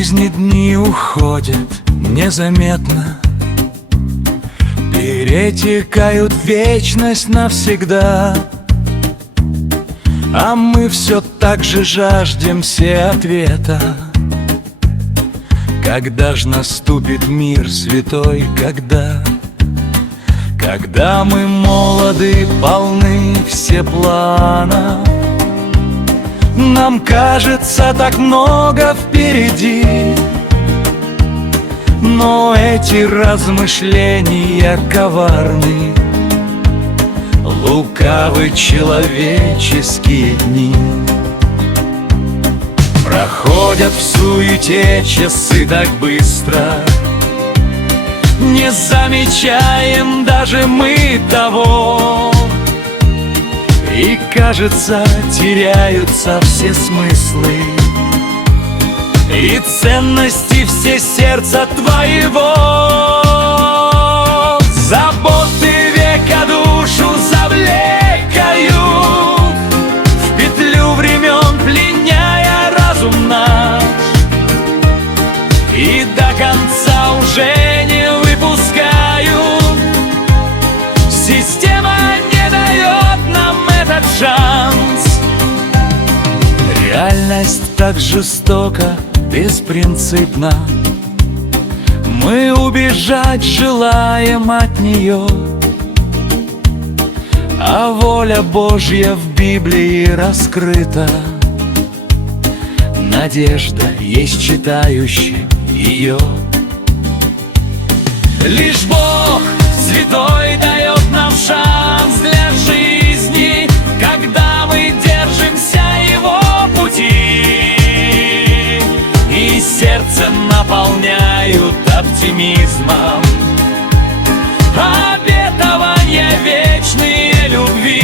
жизни дни уходят незаметно, перетекают в вечность навсегда. А мы все так же жаждем все ответа. Когда ж наступит мир святой, когда? Когда мы молоды, полны все планов, нам кажется так много впереди, но эти размышления коварны, лукавы человеческие дни. Проходят в суете часы так быстро, не замечаем даже мы того. И, кажется, теряются все смыслы и ценности все сердца твоего. Заботы века душу завлекают, в петлю времен пленяя разум наш, и до конца уже не выпускают. Система не дает нам этот шанс. Реальность так жестока, беспринципна, мы убежать желаем от нее, а воля Божья в Библии раскрыта. Надежда есть читающим ее. Лишь Бог святой дает нам шанс для жизни, когда мы держимся Его пути, и сердце наполняют оптимизмом обетования вечной любви.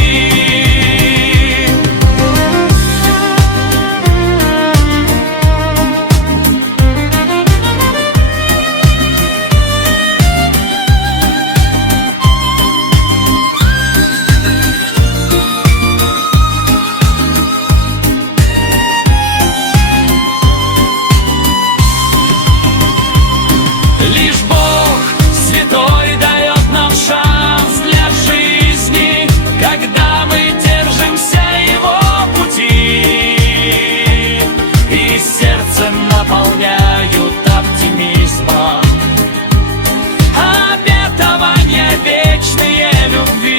Лишь Бог святой дает нам шанс для жизни, когда мы держимся Его пути, и сердце наполняют оптимизмом обетования вечной любви.